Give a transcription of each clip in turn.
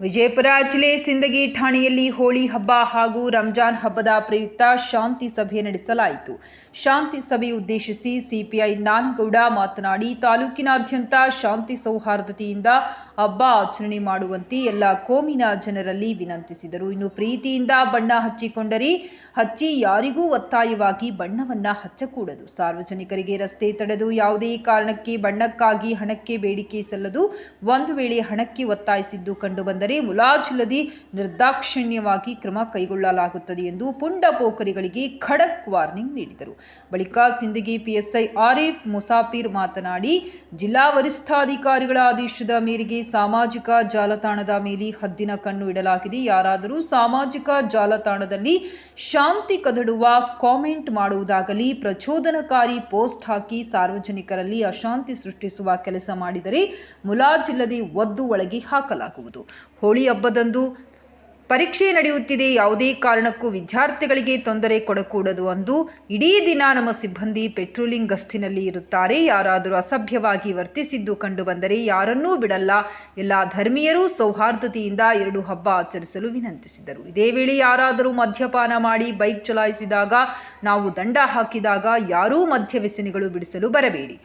ವಿಜಯಪುರ ಜಿಲ್ಲೆ ಸಿಂದಗಿ ಠಾಣೆಯಲ್ಲಿ ಹೋಳಿ ಹಬ್ಬ ಹಾಗೂ ರಂಜಾನ್ ಹಬ್ಬದ ಪ್ರಯುಕ್ತ ಶಾಂತಿ ಸಭೆ ನಡೆಸಲಾಯಿತು. ಶಾಂತಿ ಸಭೆ ಉದ್ದೇಶಿಸಿ ಸಿಪಿಐ ನಾನಗೌಡ ಮಾತನಾಡಿ, ತಾಲೂಕಿನಾದ್ಯಂತ ಶಾಂತಿ ಸೌಹಾರ್ದತೆಯಿಂದ ಹಬ್ಬ ಆಚರಣೆ ಮಾಡುವಂತೆ ಎಲ್ಲ ಕೋಮಿನ ಜನರಲ್ಲಿ ವಿನಂತಿಸಿದರು. ಇನ್ನು ಪ್ರೀತಿಯಿಂದ ಬಣ್ಣ ಹಚ್ಚಿ ಯಾರಿಗೂ ಒತ್ತಾಯವಾಗಿ ಬಣ್ಣವನ್ನ ಹಚ್ಚಕೂಡದು. ಸಾರ್ವಜನಿಕರಿಗೆ ರಸ್ತೆ ತಡೆದು ಯಾವುದೇ ಕಾರಣಕ್ಕೆ ಬಣ್ಣಕ್ಕಾಗಿ ಹಣಕ್ಕೆ ಬೇಡಿಕೆ ಸಲ್ಲದು. ಒಂದು ವೇಳೆ ಹಣಕ್ಕೆ ಒತ್ತಾಯಿಸಿದ್ದು ಕಂಡುಬಂದರೆ ಮುಲಾಜಿಲ್ಲದೆ ನಿರ್ದಾಕ್ಷಿಣ್ಯವಾಗಿ ಕ್ರಮ ಕೈಗೊಳ್ಳಲಾಗುತ್ತದೆ ಎಂದು ಪುಂಡ ಪೋಖರಿಗಳಿಗೆ ಖಡಕ್ ವಾರ್ನಿಂಗ್ ನೀಡಿದರು. ಬಳಿಕ ಸಿಂದಗಿ ಪಿಎಸ್ಐ ಆರಿಫ್ ಮುಸಾಫಿರ್ ಮಾತನಾಡಿ, ಜಿಲ್ಲಾ ವರಿಷ್ಠಾಧಿಕಾರಿಗಳ ಆದೇಶದ ಮೇರೆಗೆ ಸಾಮಾಜಿಕ ಜಾಲತಾಣದ ಮೇಲೆ ಹದ್ದಿನ ಕಣ್ಣು ಇಡಲಾಗಿದೆ. ಯಾರಾದರೂ ಸಾಮಾಜಿಕ ಜಾಲತಾಣದಲ್ಲಿ ಶಾಂತಿ ಕದಡುವ ಕಾಮೆಂಟ್ ಮಾಡುವುದಾಗಲಿ, ಪ್ರಚೋದನಕಾರಿ ಪೋಸ್ಟ್ ಹಾಕಿ ಸಾರ್ವಜನಿಕರಲ್ಲಿ ಅಶಾಂತಿ ಸೃಷ್ಟಿಸುವ ಕೆಲಸ ಮಾಡಿದರೆ ಮುಲಾಜಿಲ್ಲದೆ ಒದ್ದು ಒಳಗೆ ಹಾಕಲಾಗುವುದು. ಹೋಳಿ ಹಬ್ಬದಂದು ಪರೀಕ್ಷೆ ನಡೆಯುತ್ತಿದೆ, ಯಾವುದೇ ಕಾರಣಕ್ಕೂ ವಿದ್ಯಾರ್ಥಿಗಳಿಗೆ ತೊಂದರೆ ಕೊಡಕೂಡದು ಅಂದು ಇಡೀ ದಿನ ನಮ್ಮ ಸಿಬ್ಬಂದಿ ಪೆಟ್ರೋಲಿಂಗ್ ಗಸ್ತಿನಲ್ಲಿ ಇರುತ್ತಾರೆ. ಯಾರಾದರೂ ಅಸಭ್ಯವಾಗಿ ವರ್ತಿಸಿದ್ದು ಕಂಡುಬಂದರೆ ಯಾರನ್ನೂ ಬಿಡಲ್ಲ. ಎಲ್ಲ ಧರ್ಮೀಯರು ಸೌಹಾರ್ದತೆಯಿಂದ ಎರಡು ಹಬ್ಬ ಆಚರಿಸಲು ವಿನಂತಿಸಿದರು. ಇದೇ ವೇಳೆ ಯಾರಾದರೂ ಮದ್ಯಪಾನ ಮಾಡಿ ಬೈಕ್ ಚಲಾಯಿಸಿದಾಗ, ನಾವು ದಂಡ ಹಾಕಿದಾಗ ಯಾರೂ ಮದ್ಯ ವ್ಯಸನಿಗಳು ಬಿಡಿಸಲು ಬರಬೇಡಿ.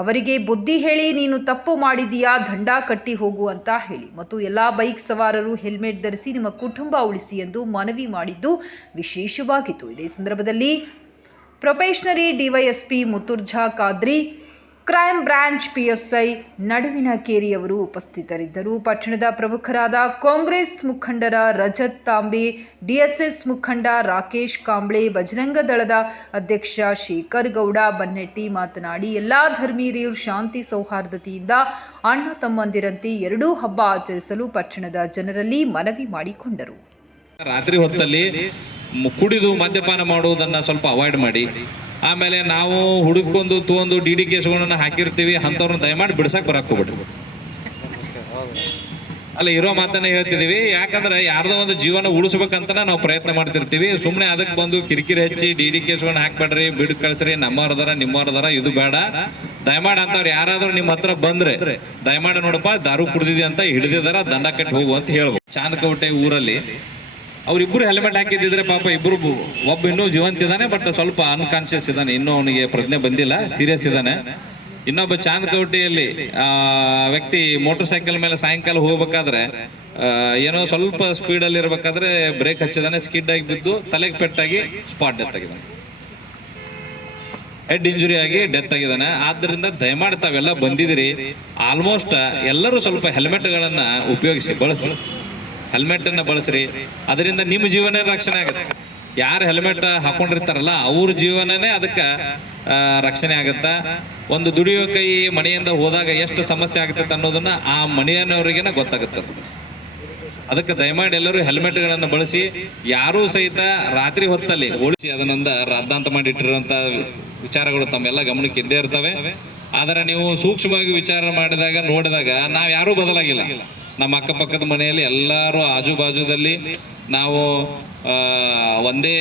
ಅವರಿಗೆ ಬುದ್ಧಿ ಹೇಳಿ, ನೀನು ತಪ್ಪು ಮಾಡಿದೀಯಾ, ದಂಡ ಕಟ್ಟಿ ಹೋಗು ಅಂತ ಹೇಳಿ. ಮತ್ತು ಎಲ್ಲ ಬೈಕ್ ಸವಾರರು ಹೆಲ್ಮೆಟ್ ಧರಿಸಿ ನಿಮ್ಮ ಕುಟುಂಬ ಉಳಿಸಿ ಎಂದು ಮನವಿ ಮಾಡಿದ್ದು ವಿಶೇಷವಾಗಿತ್ತು. ಇದೇ ಸಂದರ್ಭದಲ್ಲಿ probationary D Y S P Murtuza Khadri, crime branch P S I Naduvinakeri ಅವರು ಉಪಸ್ಥಿತರಿದ್ದರು. ಪಟ್ಟಣದ ಪ್ರಮುಖರಾದ ಕಾಂಗ್ರೆಸ್ ಮುಖಂಡರ ರಜತ್ ತಾಂಬೆ, ಡಿಎಸ್ಎಸ್ ಮುಖಂಡ ರಾಕೇಶ್ ಕಾಂಬ್ಳೆ, ಬಜರಂಗ ದಳದ ಅಧ್ಯಕ್ಷ ಶೇಖರ್ ಗೌಡ ಬನ್ನೆಟ್ಟಿ ಮಾತನಾಡಿ, ಎಲ್ಲಾ ಧರ್ಮೀಯರು ಶಾಂತಿ ಸೌಹಾರ್ದತೆಯಿಂದ ಅಣ್ಣ ತಮ್ಮಂದಿರಂತೆ ಎರಡೂ ಹಬ್ಬ ಆಚರಿಸಲು ಪಟ್ಟಣದ ಜನರಲ್ಲಿ ಮನವಿ ಮಾಡಿಕೊಂಡರು. ರಾತ್ರಿ ಹೊತ್ತಲ್ಲಿ ಕುಡಿದು ಮದ್ಯಪಾನ ಮಾಡುವುದನ್ನ ಸ್ವಲ್ಪ ಅವಾಯ್ಡ್ ಮಾಡಿ. ಆಮೇಲೆ ನಾವು ಹುಡುಕೊಂಡು ತಗೊಂಡು ಡಿ ಕೇಸ್ಗಳನ್ನ ಹಾಕಿರ್ತೀವಿ, ಅಂಥವ್ರನ್ನ ದಯಮಾಡಿ ಬಿಡ್ಸಕ್ ಬರಕ್ ಹೋಗ್ಬಿಡ್ರಿ. ಅಲ್ಲ, ಇರೋ ಮಾತನ್ನ ಹೇಳ್ತಿದೀವಿ. ಯಾಕಂದ್ರೆ ಯಾರ್ದೋ ಒಂದು ಜೀವನ ಉಳಿಸ್ಬೇಕಂತ ನಾವು ಪ್ರಯತ್ನ ಮಾಡ್ತಿರ್ತೀವಿ. ಸುಮ್ಮನೆ ಅದಕ್ಕೆ ಬಂದು ಕಿರಿಕಿರಿ ಹಚ್ಚಿ ಡಿ ಕೇಸ್ಗಳನ್ನ ಹಾಕ್ಬೇಡ್ರಿ, ಬಿಡ್ ಕಳ್ಸ್ರಿ, ನಮ್ಮವ್ರದಾರ ನಿಮ್ಮವ್ರದಾರ, ಇದು ಬೇಡ. ದಯಮಾಡಿ ಅಂತವ್ರು ಯಾರಾದ್ರೂ ನಿಮ್ಮ ಹತ್ರ ಬಂದ್ರೆ ದಯಮಾಡಿ ನೋಡಪ್ಪ ದಾರು ಕುಡ್ದಿದೆ ಅಂತ ಹಿಡಿದಿದಾರ, ದಂಡ ಕಟ್ಟಿ ಹೋಗು ಅಂತ ಹೇಳ್ಬೇಕು. ಚಾಂದಕೋಟೆ ಊರಲ್ಲಿ ಅವ್ರಿಬ್ರು ಹೆಲ್ಮೆಟ್ ಹಾಕಿದ್ದಿದ್ರೆ ಪಾಪ ಇಬ್ರು, ಒಬ್ಬ ಇನ್ನೂ ಜೀವಂತ ಇದ್ದಾನೆ, ಬಟ್ ಸ್ವಲ್ಪ ಅನ್ಕಾನ್ಶಿಯಸ್ ಇದ್ದಾನೆ, ಇನ್ನೂ ಅವನಿಗೆ ಪ್ರಜ್ಞೆ ಬಂದಿಲ್ಲ, ಸೀರಿಯಸ್ ಇದ್ದಾನೆ. ಇನ್ನೊಬ್ಬ ಚಾಂದಕೋಟೆಯಲ್ಲಿ ವ್ಯಕ್ತಿ ಮೋಟರ್ ಸೈಕಲ್ ಮೇಲೆ ಸಾಯಂಕಾಲ ಹೋಗ್ಬೇಕಾದ್ರೆ ಏನೋ ಸ್ವಲ್ಪ ಸ್ಪೀಡಲ್ಲಿ ಇರ್ಬೇಕಾದ್ರೆ ಬ್ರೇಕ್ ಹಚ್ಚಿದಾನೆ, ಸ್ಕಿಡ್ ಆಗಿ ಬಿದ್ದು ತಲೆಗೆ ಪೆಟ್ಟಾಗಿ ಸ್ಪಾಟ್ ಡೆತ್ ಆಗಿದ್ದಾನೆ, ಹೆಡ್ ಇಂಜುರಿ ಆಗಿ ಡೆತ್ ಆಗಿದ್ದಾನೆ. ಆದ್ದರಿಂದ ದಯಮಾಡಿ ತಾವೆಲ್ಲ ಬಂದಿದ್ದೀರಿ, ಆಲ್ಮೋಸ್ಟ್ ಎಲ್ಲರೂ ಸ್ವಲ್ಪ ಹೆಲ್ಮೆಟ್ಗಳನ್ನ ಉಪಯೋಗಿಸಿ, ಬಳಸಿ, ಹೆಲ್ಮೆಟ್ ಅನ್ನ ಬಳಸ್ರಿ. ಅದರಿಂದ ನಿಮ್ಮ ಜೀವನ ರಕ್ಷಣೆ ಆಗುತ್ತೆ. ಯಾರು ಹೆಲ್ಮೆಟ್ ಹಾಕೊಂಡಿರ್ತಾರಲ್ಲ ಅವ್ರ ಜೀವನನೇ ಅದಕ್ಕೆ ರಕ್ಷಣೆ ಆಗುತ್ತಾ. ಒಂದು ದುಡಿಯೋ ಕೈ ಮನೆಯಿಂದ ಹೋದಾಗ ಎಷ್ಟು ಸಮಸ್ಯೆ ಆಗುತ್ತೆ ಅನ್ನೋದನ್ನ ಆ ಮನೆಯನ್ನವರಿಗೇನೆ ಗೊತ್ತಾಗುತ್ತದೆ. ಅದಕ್ಕೆ ದಯಮಾಡಿ ಎಲ್ಲರೂ ಹೆಲ್ಮೆಟ್ಗಳನ್ನು ಬಳಸಿ. ಯಾರೂ ಸಹಿತ ರಾತ್ರಿ ಹೊತ್ತಲ್ಲಿ ಓಡಿಸಿ ಅದನ್ನೊಂದು ರಾದ್ದಾಂತ ಮಾಡಿಟ್ಟಿರುವಂತ ವಿಚಾರಗಳು ತಮ್ಮೆಲ್ಲ ಗಮನಕ್ಕೆ ಇದ್ದೇ ಇರ್ತವೆ. ಆದರೆ ನೀವು ಸೂಕ್ಷ್ಮವಾಗಿ ವಿಚಾರ ಮಾಡಿದಾಗ ನೋಡಿದಾಗ ನಾವು ಯಾರೂ ಬದಲಾಗಿಲ್ಲ. ನಮ್ಮ ಅಕ್ಕಪಕ್ಕದ ಮನೆಯಲ್ಲಿ ಎಲ್ಲರೂ ಆಜು ಬಾಜುದಲ್ಲಿ ನಾವು ಒಂದೇ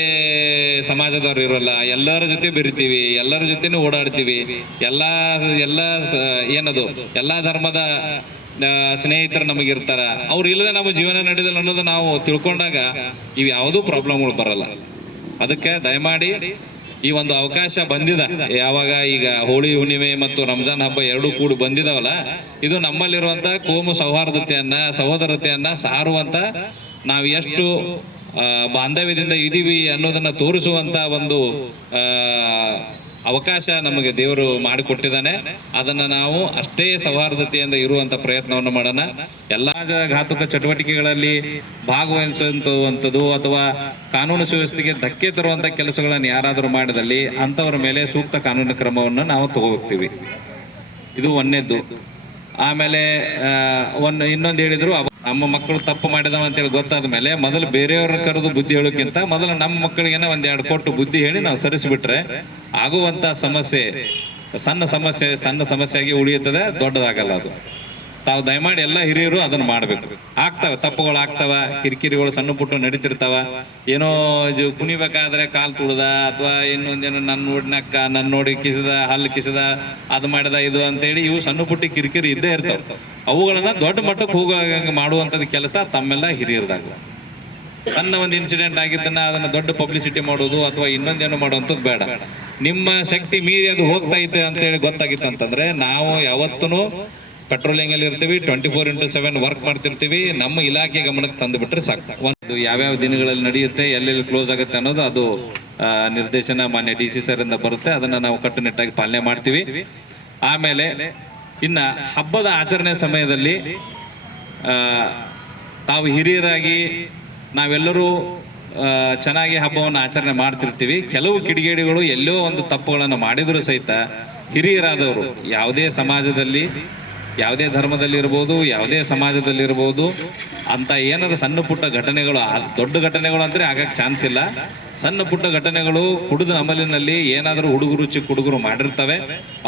ಸಮಾಜದವ್ರು ಇರೋಲ್ಲ, ಎಲ್ಲರ ಜೊತೆ ಬೆರಿತೀವಿ, ಎಲ್ಲರ ಜೊತೆನೂ ಓಡಾಡ್ತೀವಿ. ಏನದು ಎಲ್ಲ ಧರ್ಮದ ಸ್ನೇಹಿತರು ನಮಗಿರ್ತಾರ. ಅವ್ರು ಇಲ್ಲದೆ ನಮ್ಮ ಜೀವನ ನಡೆದಿಲ್ಲ ಅನ್ನೋದು ನಾವು ತಿಳ್ಕೊಂಡಾಗ ಇವು ಯಾವುದೂ ಪ್ರಾಬ್ಲಮ್ಗಳು ಬರಲ್ಲ. ಅದಕ್ಕೆ ದಯಮಾಡಿ ಈ ಒಂದು ಅವಕಾಶ ಬಂದಿದೆ, ಯಾವಾಗ ಈಗ ಹೋಳಿ ಹುಣ್ಣಿಮೆ ಮತ್ತು ರಂಜಾನ್ ಹಬ್ಬ ಎರಡೂ ಕೂಡಿ ಬಂದಿದಾವಲ್ಲ, ಇದು ನಮ್ಮಲ್ಲಿರುವಂತ ಕೋಮು ಸೌಹಾರ್ದತೆಯನ್ನ, ಸಹೋದರತೆಯನ್ನ ಸಾರುವಂತ, ನಾವು ಎಷ್ಟು ಬಾಂಧವ್ಯದಿಂದ ಇದೀವಿ ಅನ್ನೋದನ್ನ ತೋರಿಸುವಂತ ಒಂದು ಅವಕಾಶ ನಮಗೆ ದೇವರು ಮಾಡಿಕೊಟ್ಟಿದ್ದಾನೆ. ಅದನ್ನ ನಾವು ಅಷ್ಟೇ ಸೌಹಾರ್ದತೆಯಿಂದ ಇರುವಂತ ಪ್ರಯತ್ನವನ್ನು ಮಾಡೋಣ. ಎಲ್ಲಾ ಘಾತುಕ ಚಟುವಟಿಕೆಗಳಲ್ಲಿ ಭಾಗವಹಿಸುವಂಥದ್ದು ಅಥವಾ ಕಾನೂನು ಸುವ್ಯವಸ್ಥೆಗೆ ಧಕ್ಕೆ ತರುವಂತ ಕೆಲಸಗಳನ್ನು ಯಾರಾದರೂ ಮಾಡಿದಲ್ಲಿ ಅಂಥವ್ರ ಮೇಲೆ ಸೂಕ್ತ ಕಾನೂನು ಕ್ರಮವನ್ನು ನಾವು ತಗೋತೀವಿ. ಇದು ಒಂದನೇದ್ದು. ಆಮೇಲೆ ಇನ್ನೊಂದು ಹೇಳಿದ್ರು, ನಮ್ಮ ಮಕ್ಕಳು ತಪ್ಪು ಮಾಡಿದವ ಅಂತೇಳಿ ಗೊತ್ತಾದ ಮೇಲೆ ಮೊದಲು ಬೇರೆಯವ್ರನ್ನ ಕರೆದು ಬುದ್ಧಿ ಹೇಳೋಕ್ಕಿಂತ ಮೊದಲು ನಮ್ಮ ಮಕ್ಕಳಿಗೇನೆ ಒಂದೆರಡು ಕೊಟ್ಟು ಬುದ್ಧಿ ಹೇಳಿ ನಾವು ಸರಿಸಿಬಿಟ್ರೆ ಆಗುವಂತ ಸಮಸ್ಯೆ ಸಣ್ಣ ಸಮಸ್ಯೆಯಾಗಿ ಉಳಿಯುತ್ತದೆ, ದೊಡ್ಡದಾಗಲ್ಲ ಅದು. ತಾವು ದಯಮಾಡಿ ಎಲ್ಲ ಹಿರಿಯರು ಅದನ್ನ ಮಾಡ್ಬೇಕು. ಆಗ್ತಾವ ತಪ್ಪುಗಳು ಆಗ್ತಾವ, ಕಿರಿಕಿರಿಗಳು ಸಣ್ಣ ಪುಟ್ಟು ನಡೀತಿರ್ತಾವ. ಏನೋ ಇದು ಕುಣಿಬೇಕಾದ್ರೆ ಕಾಲು ತುಳ್ದ ಅಥವಾ ಇನ್ನೊಂದೇನೋ ನನ್ನ ನೋಡಿ ನಕ್ಕ, ನನ್ನ ನೋಡಿ ಕಿಸದ, ಹಲ್ಲು ಕಿಸದ, ಅದು ಮಾಡಿದ ಇದು ಅಂತೇಳಿ ಇವು ಸಣ್ಣ ಪುಟ್ಟಿ ಕಿರಿಕಿರಿ ಇದ್ದೇ ಇರ್ತಾವ. ಅವುಗಳನ್ನ ದೊಡ್ಡ ಮಟ್ಟಕ್ಕೆ ಹೋಗುವಂಗೆ ಮಾಡುವಂಥದ್ದು ಕೆಲಸ ತಮ್ಮೆಲ್ಲ ಹಿರಿಯರದಾಗ. ಸಣ್ಣ ಒಂದು ಇನ್ಸಿಡೆಂಟ್ ಆಗಿದ್ದನ್ನ ಅದನ್ನ ದೊಡ್ಡ ಪಬ್ಲಿಸಿಟಿ ಮಾಡೋದು ಅಥವಾ ಇನ್ನೊಂದೇನೋ ಮಾಡುವಂಥದ್ದು ಬೇಡ. ನಿಮ್ಮ ಶಕ್ತಿ ಮೀರಿ ಅದು ಹೋಗ್ತಾ ಇದೆ ಅಂತೇಳಿ ಗೊತ್ತಾಗಿತ್ತು ಅಂತಂದ್ರೆ ನಾವು ಯಾವತ್ತೂ ಪೆಟ್ರೋಲಿಂಗ್ ಅಲ್ಲಿ ಇರ್ತೀವಿ, 24x7 ವರ್ಕ್ ಮಾಡ್ತಿರ್ತೀವಿ. ನಮ್ಮ ಇಲಾಖೆ ಗಮನಕ್ಕೆ ತಂದು ಬಿಟ್ರೆ ಸಾಕು. ಒಂದು ಯಾವ್ಯಾವ ದಿನಗಳಲ್ಲಿ ನಡೆಯುತ್ತೆ, ಎಲ್ಲೆಲ್ಲಿ ಕ್ಲೋಸ್ ಆಗುತ್ತೆ ಅನ್ನೋದು ಅದು ನಿರ್ದೇಶನ ಮಾನ್ಯ DC ಸರ್ ಇಂದ ಬರುತ್ತೆ. ಅದನ್ನ ನಾವು ಕಟ್ಟುನಿಟ್ಟಾಗಿ ಪಾಲನೆ ಮಾಡ್ತೀವಿ. ಆಮೇಲೆ ಇನ್ನ ಹಬ್ಬದ ಆಚರಣೆ ಸಮಯದಲ್ಲಿ ತಾವು ಹಿರಿಯರಾಗಿ ನಾವೆಲ್ಲರೂ ಚೆನ್ನಾಗಿ ಹಬ್ಬವನ್ನು ಆಚರಣೆ ಮಾಡ್ತಿರ್ತೀವಿ. ಕೆಲವು ಕಿಡಿಗೇಡಿಗಳು ಎಲ್ಲೋ ಒಂದು ತಪ್ಪುಗಳನ್ನು ಮಾಡಿದರೂ ಸಹಿತ ಹಿರಿಯರಾದವರು ಯಾವುದೇ ಸಮಾಜದಲ್ಲಿ, ಯಾವುದೇ ಧರ್ಮದಲ್ಲಿರ್ಬೋದು, ಯಾವುದೇ ಸಮಾಜದಲ್ಲಿರ್ಬೋದು, ಅಂತ ಏನಾದ್ರು ಸಣ್ಣ ಪುಟ್ಟ ಘಟನೆಗಳು, ದೊಡ್ಡ ಘಟನೆಗಳು ಅಂದರೆ ಆಗಕ್ಕೆ ಚಾನ್ಸ್ ಇಲ್ಲ. ಸಣ್ಣ ಪುಟ್ಟ ಘಟನೆಗಳು ಕುಡಿದ ಅಮಲಿನಲ್ಲಿ ಏನಾದರೂ ಹುಡುಗರು ಚಿಕ್ಕ ಹುಡುಗರು ಮಾಡಿರ್ತವೆ.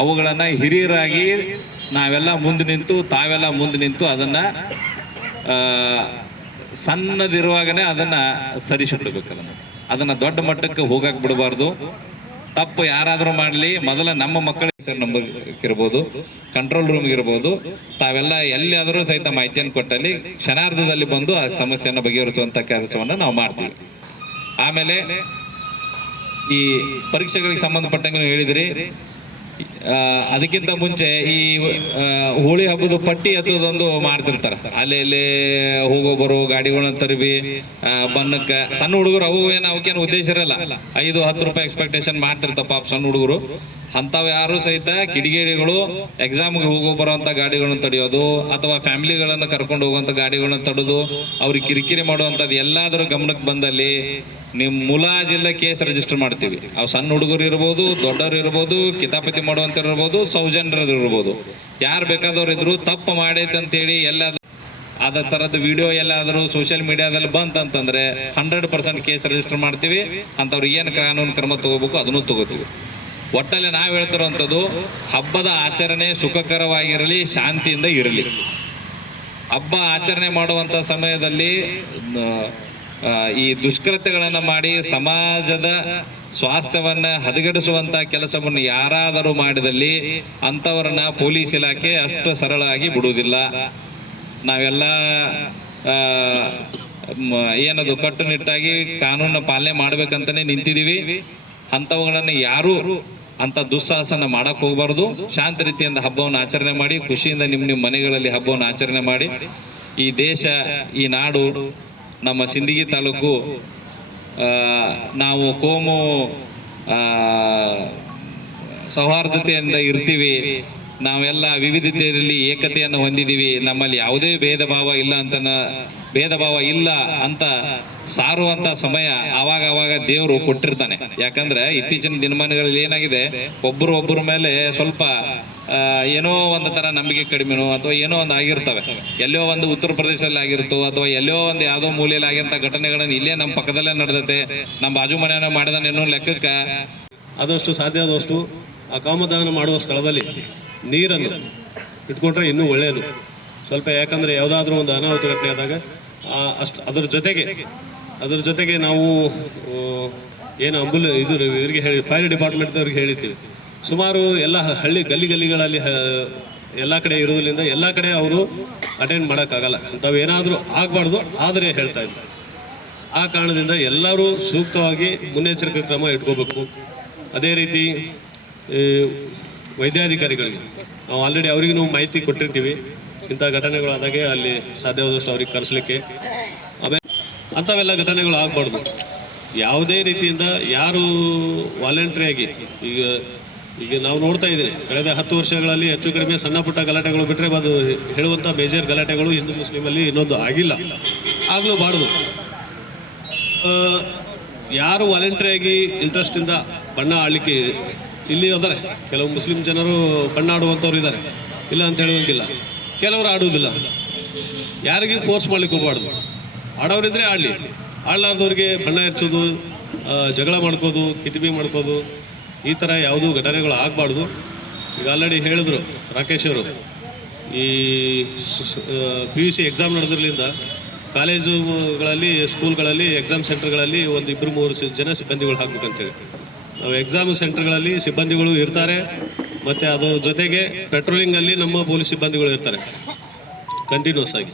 ಅವುಗಳನ್ನು ಹಿರಿಯರಾಗಿ ನಾವೆಲ್ಲ ಮುಂದೆ ನಿಂತು, ತಾವೆಲ್ಲ ಮುಂದೆ ನಿಂತು ಅದನ್ನು ಸಣ್ಣದಿರುವಾಗನೇ ಅದನ್ನು ಸರಿಸಿಬಿಡ್ಬೇಕು. ಅದನ್ನು ದೊಡ್ಡ ಮಟ್ಟಕ್ಕೆ ಹೋಗಕ್ಕೆ ಬಿಡಬಾರ್ದು. ತಪ್ಪು ಯಾರಾದರೂ ಮಾಡಲಿ, ಮೊದಲ ನಮ್ಮ ಮಕ್ಕಳಿಗೆ ಸರ್ ನಂಬಿರ್ಬೋದು, ಕಂಟ್ರೋಲ್ ರೂಮ್ಗೆ ಇರ್ಬೋದು, ತಾವೆಲ್ಲ ಎಲ್ಲಿಯಾದರೂ ಸಹಿತ ಮಾಹಿತಿಯನ್ನು ಕೊಟ್ಟಲ್ಲಿ ಕ್ಷಣಾರ್ಧದಲ್ಲಿ ಬಂದು ಆ ಸಮಸ್ಯೆಯನ್ನು ಬಗೆಹರಿಸುವಂಥ ಕೆಲಸವನ್ನು ನಾವು ಮಾಡ್ತೀವಿ. ಆಮೇಲೆ ಈ ಪರೀಕ್ಷೆಗಳಿಗೆ ಸಂಬಂಧಪಟ್ಟಂಗೆ ಹೇಳಿದ್ರಿ, ಅದಕ್ಕಿಂತ ಮುಂಚೆ ಈ ಹೋಳಿ ಹಬ್ಬದ ಪಟ್ಟಿ ಹತ್ತೋದೊಂದು ಮಾಡ್ತಿರ್ತಾರೆ. ಅಲ್ಲಿ ಹೋಗೋ ಬರೋ ಗಾಡಿಗಳನ್ನ ತರಬಿ ಬಣ್ಣಕ್ಕೆ. ಸಣ್ಣ ಹುಡುಗರು ಅವು ಏನು ಅವಕ್ಕೇನು ಉದ್ದೇಶ ಇರಲ್ಲ, 5-10 ರೂಪಾಯಿ ಎಕ್ಸ್ಪೆಕ್ಟೇಷನ್ ಮಾಡ್ತಿರ್ತಾವ ಪಾಪ ಸಣ್ಣ ಹುಡುಗರು. ಅಂಥವು ಯಾರು ಸಹಿತ ಕಿಡಿಗೇಡಿಗಳು ಎಕ್ಸಾಮ್ಗೆ ಹೋಗೋ ಬರೋವಂಥ ಗಾಡಿಗಳನ್ನ ತಡೆಯೋದು ಅಥವಾ ಫ್ಯಾಮಿಲಿಗಳನ್ನು ಕರ್ಕೊಂಡು ಹೋಗುವಂಥ ಗಾಡಿಗಳನ್ನ ತಡೆದು ಅವ್ರಿಗೆ ಕಿರಿಕಿರಿ ಮಾಡುವಂಥದ್ದು ಎಲ್ಲಾದರೂ ಗಮನಕ್ಕೆ ಬಂದಲ್ಲಿ ನಿಮ್ಮ ಮುಲಾಜಿಲ್ಲ ಕೇಸ್ ರಿಜಿಸ್ಟರ್ ಮಾಡ್ತೀವಿ. ಅವು ಸಣ್ಣ ಹುಡುಗರು ಇರ್ಬೋದು, ದೊಡ್ಡವರು ಇರ್ಬೋದು, ಕಿತಾಪತಿ ಮಾಡುವಂಥ ಇರ್ಬೋದು, ಸೌಜನ್ಯರು ಇರ್ಬೋದು, ಯಾರು ಬೇಕಾದವ್ರು ಇದ್ರು ತಪ್ಪು ಮಾಡೈತೆ ಅಂತೇಳಿ ಎಲ್ಲಾದ್ರೂ ಅದ ಥರದ ವಿಡಿಯೋ ಎಲ್ಲಾದರೂ ಸೋಷಿಯಲ್ ಮೀಡಿಯಾದಲ್ಲಿ ಬಂತಂತಂದ್ರೆ 100% ಕೇಸ್ ರಿಜಿಸ್ಟರ್ ಮಾಡ್ತೀವಿ. ಅಂಥವ್ರಿಗೆ ಏನು ಕಾನೂನು ಕ್ರಮ ತಗೋಬೇಕು ಅದನ್ನು ತಗೋತೀವಿ. ಒಟ್ಟಲ್ಲಿ ನಾವು ಹೇಳ್ತಿರೋವಂಥದ್ದು, ಹಬ್ಬದ ಆಚರಣೆ ಸುಖಕರವಾಗಿರಲಿ, ಶಾಂತಿಯಿಂದ ಇರಲಿ. ಹಬ್ಬ ಆಚರಣೆ ಮಾಡುವಂಥ ಸಮಯದಲ್ಲಿ ಈ ದುಷ್ಕೃತ್ಯಗಳನ್ನು ಮಾಡಿ ಸಮಾಜದ ಸ್ವಾಸ್ಥ್ಯವನ್ನು ಹದಗೆಡಿಸುವಂಥ ಕೆಲಸವನ್ನು ಯಾರಾದರೂ ಮಾಡಿದಲ್ಲಿ ಅಂಥವ್ರನ್ನ ಪೊಲೀಸ್ ಇಲಾಖೆ ಅಷ್ಟು ಸರಳವಾಗಿ ಬಿಡುವುದಿಲ್ಲ. ನಾವೆಲ್ಲ ಏನದು ಕಟ್ಟುನಿಟ್ಟಾಗಿ ಕಾನೂನನ್ನ ಪಾಲನೆ ಮಾಡ್ಬೇಕಂತಲೇ ನಿಂತಿದ್ದೀವಿ. ಅಂಥವುಗಳನ್ನು ಯಾರೂ ಅಂಥ ದುಸ್ಸಾಹಸನ ಮಾಡಕ್ಕೆ ಹೋಗಬಾರ್ದು. ಶಾಂತ ರೀತಿಯಿಂದ ಹಬ್ಬವನ್ನು ಆಚರಣೆ ಮಾಡಿ, ಖುಷಿಯಿಂದ ನಿಮ್ಮ ಮನೆಗಳಲ್ಲಿ ಹಬ್ಬವನ್ನು ಆಚರಣೆ ಮಾಡಿ. ಈ ದೇಶ, ಈ ನಾಡು, ನಮ್ಮ ಸಿಂದಗಿ ತಾಲೂಕು, ನಾವು ಕೋಮು ಸೌಹಾರ್ದತೆಯಿಂದ ಇರ್ತೀವಿ. ನಾವೆಲ್ಲ ವಿವಿಧತೆಯಲ್ಲಿ ಏಕತೆಯನ್ನು ಹೊಂದಿದ್ದೀವಿ. ನಮ್ಮಲ್ಲಿ ಯಾವುದೇ ಭೇದ ಭಾವ ಇಲ್ಲ ಅಂತ ಸಾರುವಂಥ ಸಮಯ ಆವಾಗ ದೇವರು ಕೊಟ್ಟಿರ್ತಾನೆ. ಯಾಕಂದ್ರೆ ಇತ್ತೀಚಿನ ದಿನಮಾನಗಳಲ್ಲಿ ಏನಾಗಿದೆ, ಒಬ್ಬರ ಮೇಲೆ ಸ್ವಲ್ಪ ಏನೋ ಒಂದು ಥರ ನಂಬಿಕೆ ಕಡಿಮೆನೋ ಅಥವಾ ಏನೋ ಒಂದು ಆಗಿರ್ತವೆ. ಎಲ್ಲೋ ಒಂದು ಉತ್ತರ ಪ್ರದೇಶದಲ್ಲಿ ಆಗಿರ್ತೋ ಅಥವಾ ಎಲ್ಲೋ ಒಂದು ಯಾವುದೋ ಮೂಲೆಯಲ್ಲಿ ಆಗಿಂಥ ಘಟನೆಗಳನ್ನು ಇಲ್ಲೇ ನಮ್ಮ ಪಕ್ಕದಲ್ಲೇ ನಡೆದತೆ, ನಮ್ಮ ಬಾಜು ಮನೆಯನ್ನ ಮಾಡಿದಾನೇನೋ ಲೆಕ್ಕಕ್ಕೆ ಆದಷ್ಟು ಸಾಧ್ಯ ಆದಷ್ಟು ಆ ಕಾಮದಾನ ಮಾಡುವ ಸ್ಥಳದಲ್ಲಿ ನೀರನ್ನು ಇಟ್ಕೊಂಡ್ರೆ ಇನ್ನೂ ಒಳ್ಳೆಯದು ಸ್ವಲ್ಪ. ಯಾಕಂದರೆ ಯಾವುದಾದ್ರೂ ಒಂದು ಅನಾಹುತ ಘಟನೆ ಆದಾಗ ಅದರ ಜೊತೆಗೆ ನಾವು ಏನು ಇವರಿಗೆ ಹೇಳಿ ಫೈರ್ ಡಿಪಾರ್ಟ್ಮೆಂಟ್ದವ್ರಿಗೆ ಹೇಳಿರ್ತೀವಿ. ಸುಮಾರು ಎಲ್ಲ ಗಲ್ಲಿಗಳಲ್ಲಿ ಎಲ್ಲ ಕಡೆ ಇರೋದ್ರಿಂದ ಎಲ್ಲ ಕಡೆ ಅವರು ಅಟೆಂಡ್ ಮಾಡೋಕ್ಕಾಗಲ್ಲ. ಅಂಥವೇನಾದರೂ ಆಗಬಾರ್ದು, ಆದರೆ ಹೇಳ್ತಾ ಇದ್ದರು. ಆ ಕಾರಣದಿಂದ ಎಲ್ಲರೂ ಸೂಕ್ತವಾಗಿ ಮುನ್ನೆಚ್ಚರಿಕೆ ಕ್ರಮ ಇಟ್ಕೋಬೇಕು. ಅದೇ ರೀತಿ ವೈದ್ಯಾಧಿಕಾರಿಗಳಿಗೆ ನಾವು ಆಲ್ರೆಡಿ ಅವರಿಗೂ ಮಾಹಿತಿ ಕೊಟ್ಟಿರ್ತೀವಿ. ಇಂಥ ಘಟನೆಗಳಾದಾಗೆ ಅಲ್ಲಿ ಸಾಧ್ಯವಾದಷ್ಟು ಅವ್ರಿಗೆ ಕರೆಸಲಿಕ್ಕೆ. ಆಮೇಲೆ ಅಂಥವೆಲ್ಲ ಘಟನೆಗಳು ಆಗಬಾರ್ದು. ಯಾವುದೇ ರೀತಿಯಿಂದ ಯಾರು ವಾಲಂಟ್ರಿಯಾಗಿ ಈಗ ನಾವು ನೋಡ್ತಾ ಇದ್ದೀವಿ, ಕಳೆದ 10 ವರ್ಷಗಳಲ್ಲಿ ಹೆಚ್ಚು ಕಡಿಮೆ ಸಣ್ಣ ಪುಟ್ಟ ಗಲಾಟೆಗಳು ಬಿಟ್ಟರೆ ಅದು ಹೇಳುವಂಥ ಮೇಜರ್ ಗಲಾಟೆಗಳು ಹಿಂದೂ ಮುಸ್ಲಿಮಲ್ಲಿ ಇನ್ನೊಂದು ಆಗಿಲ್ಲ, ಆಗಲೂಬಾರ್ದು. ಯಾರು ವಾಲಂಟ್ರಿಯಾಗಿ ಇಂಟ್ರೆಸ್ಟಿಂದ ಬಣ್ಣ ಆಡಲಿಕ್ಕೆ ಇಲ್ಲಿ ಅದಾರೆ, ಕೆಲವು ಮುಸ್ಲಿಂ ಜನರು ಬಣ್ಣ ಆಡುವಂಥವ್ರು ಇದ್ದಾರೆ, ಇಲ್ಲ ಅಂತ ಹೇಳುವಂಗಿಲ್ಲ. ಕೆಲವರು ಆಡುವುದಿಲ್ಲ. ಯಾರಿಗೂ ಫೋರ್ಸ್ ಮಾಡ್ಲಿಕ್ಕೆ ಹೋಗಬಾರ್ದು. ಆಡೋರಿದ್ರೆ ಆಡಲಿ, ಆಡಲಾರ್ದವ್ರಿಗೆ ಬಣ್ಣ ಎರಚೋದು, ಜಗಳ ಮಾಡ್ಕೋದು, ಕಿತಿಬಿ ಮಾಡ್ಕೋದು, ಈ ಥರ ಯಾವುದೂ ಘಟನೆಗಳು ಆಗಬಾರ್ದು. ಈಗ ಆಲ್ರೆಡಿ ಹೇಳಿದ್ರು ರಾಕೇಶ್ ಅವರು, ಈ PUC ಎಕ್ಸಾಮ್ ನಡೆದ್ರಲಿಂದ ಕಾಲೇಜುಗಳಲ್ಲಿ ಸ್ಕೂಲ್ಗಳಲ್ಲಿ ಎಕ್ಸಾಮ್ ಸೆಂಟರ್ಗಳಲ್ಲಿ ಒಂದು 2-3 ಜನ ಸಿಬ್ಬಂದಿಗಳು ಹಾಕ್ಬೇಕಂತೇಳಿ ನಾವು ಎಕ್ಸಾಮ್ ಸೆಂಟರ್ಗಳಲ್ಲಿ ಸಿಬ್ಬಂದಿಗಳು ಇರ್ತಾರೆ ಮತ್ತು ಅದರ ಜೊತೆಗೆ ಪೆಟ್ರೋಲಿಂಗಲ್ಲಿ ನಮ್ಮ ಪೊಲೀಸ್ ಸಿಬ್ಬಂದಿಗಳು ಇರ್ತಾರೆ ಕಂಟಿನ್ಯೂಸ್ ಆಗಿ.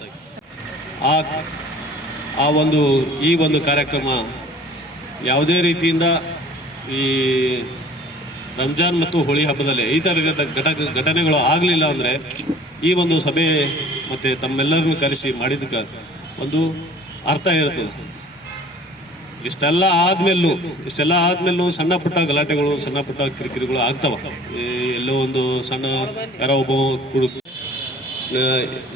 ಈ ಒಂದು ಕಾರ್ಯಕ್ರಮ ಯಾವುದೇ ರೀತಿಯಿಂದ ಈ ರಂಜಾನ್ ಮತ್ತು ಹೋಳಿ ಹಬ್ಬದಲ್ಲಿ ಈ ಥರ ಘಟನೆಗಳು ಆಗಲಿಲ್ಲ ಅಂದರೆ ಈ ಒಂದು ಸಭೆ ಮತ್ತು ತಮ್ಮೆಲ್ಲರನ್ನು ಕರೆಸಿ ಮಾಡಿದ್ದಕ್ಕೆ ಒಂದು ಅರ್ಥ ಇರ್ತದೆ. ಇಷ್ಟೆಲ್ಲ ಆದಮೇಲೂ ಸಣ್ಣ ಪುಟ್ಟ ಗಲಾಟೆಗಳು, ಸಣ್ಣ ಪುಟ್ಟ ಕಿರಿಕಿರಿಗಳು ಆಗ್ತವೆ. ಎಲ್ಲೋ ಒಂದು ಸಣ್ಣ ಯಾರೋ ಒಬ್ಬ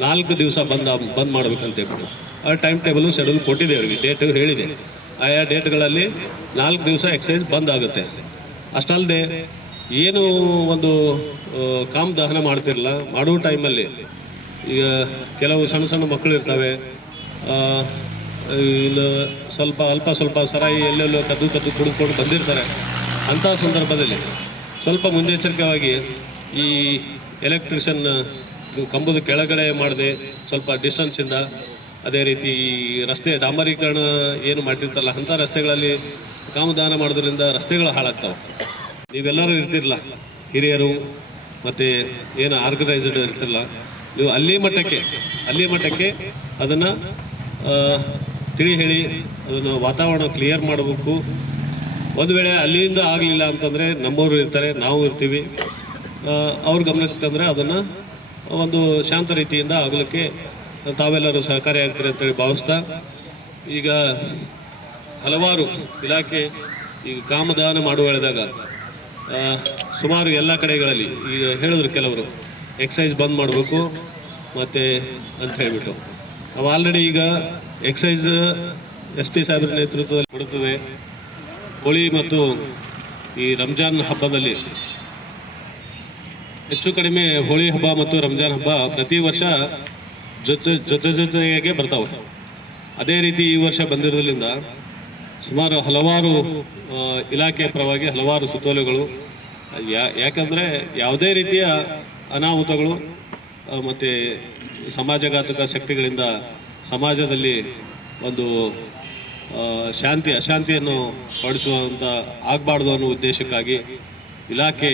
4 ದಿವಸ ಬಂದ್ ಮಾಡ್ಬೇಕಂತ ಹೇಳ್ಬಿಟ್ಟು ಆ ಟೈಮ್ ಟೇಬಲು ಶೆಡ್ಯೂಲ್ ಕೊಟ್ಟಿದೆ, ಅವರಿಗೆ ಡೇಟ್ ಹೇಳಿದೆ. ಆಯಾ ಡೇಟ್ಗಳಲ್ಲಿ 4 ದಿವಸ ಎಕ್ಸೈಸ್ ಬಂದ್ ಆಗುತ್ತೆ. ಅಷ್ಟಲ್ಲದೆ ಏನು ಒಂದು ಕಾಮ ದಹನ ಮಾಡ್ತಿರಲ್ಲ, ಮಾಡೋ ಟೈಮಲ್ಲಿ ಈಗ ಕೆಲವು ಸಣ್ಣ ಮಕ್ಕಳು ಇರ್ತವೆ, ಇಲ್ಲಿ ಸ್ವಲ್ಪ ಸರಾಯಿ ಎಲ್ಲೆಲ್ಲೋ ಕದ್ದು ಕುಡಿದುಕೊಂಡು ಬಂದಿರ್ತಾರೆ. ಅಂಥ ಸಂದರ್ಭದಲ್ಲಿ ಸ್ವಲ್ಪ ಮುನ್ನೆಚ್ಚರಿಕೆಯಾಗಿ ಈ ಎಲೆಕ್ಟ್ರಿಷನ್ ಕಂಬದ ಕೆಳಗಡೆ ಮಾಡದೆ ಸ್ವಲ್ಪ ಡಿಸ್ಟೆನ್ಸಿಂದ, ಅದೇ ರೀತಿ ಈ ರಸ್ತೆ ಡಾಂಬರೀಕರಣ ಏನು ಮಾಡ್ತಿರ್ತಾರಲ್ಲ ಅಂಥ ರಸ್ತೆಗಳಲ್ಲಿ ಕಾಮದಾನ ಮಾಡೋದ್ರಿಂದ ರಸ್ತೆಗಳು ಹಾಳಾಗ್ತವೆ. ನೀವೆಲ್ಲರೂ ಇರ್ತಿರಲ್ಲ, ಹಿರಿಯರು ಮತ್ತು ಏನು ಆರ್ಗನೈಸ್ಡ್ ಇರ್ತಿರಲ್ಲ, ನೀವು ಅಲ್ಲಿ ಮಟ್ಟಕ್ಕೆ ಅದನ್ನು ತಿಳಿ ಹೇಳಿ ಅದನ್ನು ವಾತಾವರಣ ಕ್ಲಿಯರ್ ಮಾಡಬೇಕು. ಒಂದು ವೇಳೆ ಅಲ್ಲಿಂದ ಆಗಲಿಲ್ಲ ಅಂತಂದರೆ ನಮ್ಮವರು ಇರ್ತಾರೆ, ನಾವು ಇರ್ತೀವಿ, ಅವ್ರ ಗಮನಕ್ಕೆ ತಂದರೆ ಅದನ್ನು ಒಂದು ಶಾಂತ ರೀತಿಯಿಂದ ಆಗಲಿಕ್ಕೆ ತಾವೆಲ್ಲರೂ ಸಹಕಾರಿ ಆಗ್ತಾರೆ ಅಂತೇಳಿ ಭಾವಿಸ್ತಾ, ಈಗ ಹಲವಾರು ಇಲಾಖೆ ಈಗ ಕಾಮದಾನ ಮಾಡುವಾಗ ಸುಮಾರು ಎಲ್ಲ ಕಡೆಗಳಲ್ಲಿ ಈಗ ಹೇಳಿದ್ರು ಕೆಲವರು ಎಕ್ಸೈಸ್ ಬಂದ್ ಮಾಡಬೇಕು ಮತ್ತು ಅಂತ ಹೇಳಿಬಿಟ್ಟು ನಾವು ಆಲ್ರೆಡಿ ಈಗ ಎಕ್ಸೈಸ್ SP ಸಾಹೇಬ್ರ ನೇತೃತ್ವದಲ್ಲಿ ಕೊಡುತ್ತದೆ. ಹೋಳಿ ಮತ್ತು ಈ ರಂಜಾನ್ ಹಬ್ಬದಲ್ಲಿ ಹೆಚ್ಚು ಕಡಿಮೆ ಹೋಳಿ ಹಬ್ಬ ಮತ್ತು ರಂಜಾನ್ ಹಬ್ಬ ಪ್ರತಿ ವರ್ಷ ಜೊತೆಗೆ ಬರ್ತಾವೆ. ಅದೇ ರೀತಿ ಈ ವರ್ಷ ಬಂದಿರೋದ್ರಿಂದ ಸುಮಾರು ಹಲವಾರು ಇಲಾಖೆ ಪರವಾಗಿ ಹಲವಾರು ಸುತ್ತೋಲೆಗಳು, ಯಾಕಂದರೆ ಯಾವುದೇ ರೀತಿಯ ಅನಾಹುತಗಳು ಮತ್ತು ಸಮಾಜಘಾತಕ ಶಕ್ತಿಗಳಿಂದ ಸಮಾಜದಲ್ಲಿ ಒಂದು ಅಶಾಂತಿಯನ್ನು ಪಡಿಸುವಂಥ ಆಗಬಾರ್ದು ಅನ್ನೋ ಉದ್ದೇಶಕ್ಕಾಗಿ ಇಲಾಖೆ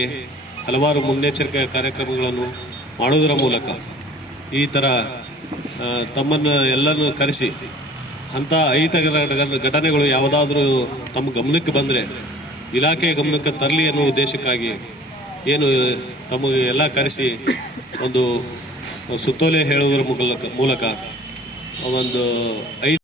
ಹಲವಾರು ಮುನ್ನೆಚ್ಚರಿಕೆ ಕಾರ್ಯಕ್ರಮಗಳನ್ನು ಮಾಡೋದರ ಮೂಲಕ ಈ ಥರ ತಮ್ಮನ್ನು ಎಲ್ಲರನ್ನು ಕರೆಸಿ ಅಂಥ ಅಹಿತಕರ ಘಟನೆಗಳು ಯಾವುದಾದ್ರೂ ತಮ್ಮ ಗಮನಕ್ಕೆ ಬಂದರೆ ಇಲಾಖೆ ಗಮನಕ್ಕೆ ತರಲಿ ಅನ್ನೋ ಉದ್ದೇಶಕ್ಕಾಗಿ ಏನು ತಮಗೆ ಎಲ್ಲ ಕರೆಸಿ ಒಂದು ಸುತ್ತೋಲೆ ಹೇಳುವುದರ ಮೂಲಕ ಒಂದು